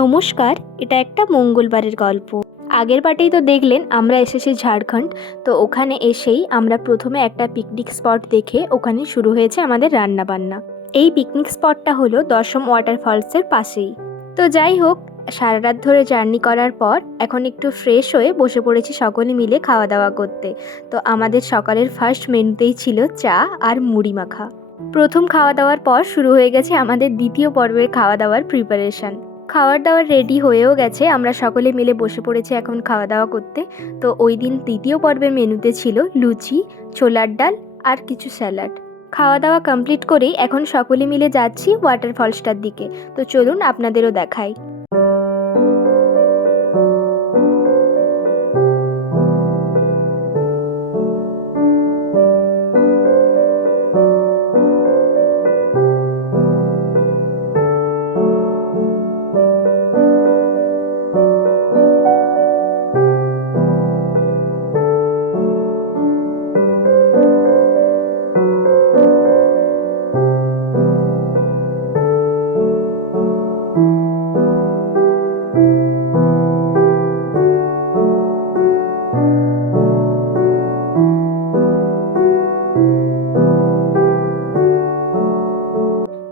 নমস্কার, এটা একটা মঙ্গলবারের গল্প। আগের পার্টেই তো দেখলেন আমরা এসেছি ঝাড়খণ্ড। তো ওখানে এসেই আমরা প্রথমে একটা পিকনিক স্পট দেখে ওখানে শুরু হয়েছে আমাদের রান্নাবান্না। এই পিকনিক স্পটটা হলো দশম ওয়াটারফলসের পাশেই। তো যাই হোক, সারা রাত ধরে জার্নি করার পর এখন একটু ফ্রেশ হয়ে বসে পড়েছি সকলে মিলে খাওয়া দাওয়া করতে। তো আমাদের সকালের ফার্স্ট মেনুতেই ছিল চা আর মুড়ি মাখা। প্রথম খাওয়া দাওয়ার পর শুরু হয়ে গেছে আমাদের দ্বিতীয় পর্বের খাওয়া দাওয়ার প্রিপারেশন। খাবার দাবার রেডি হয়েও গেছে, আমরা সকলে মিলে বসে পড়েছি এখন খাওয়া দাওয়া করতে। তো ওই দিন দ্বিতীয় পর্বের মেনুতে ছিল লুচি, ছোলার ডাল আর কিছু স্যালাড। খাওয়া দাওয়া কমপ্লিট করেই এখন সকলে মিলে যাচ্ছি ওয়াটারফলসটার দিকে। তো চলুন আপনাদেরও দেখাই।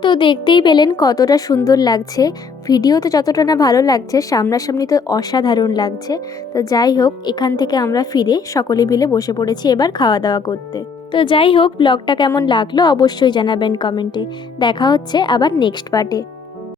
তো দেখতেই পেলেন কতটা সুন্দর লাগছে। ভিডিওতে যতটা না ভালো লাগছে, সামনাসামনি তো অসাধারণ লাগছে। তো যাই হোক, এখান থেকে আমরা ফিরে সকলে মিলে বসে পড়েছি এবার খাওয়া দাওয়া করতে। তো যাই হোক, ব্লগটা কেমন লাগলো অবশ্যই জানাবেন কমেন্টে। দেখা হচ্ছে আবার নেক্সট পার্টে।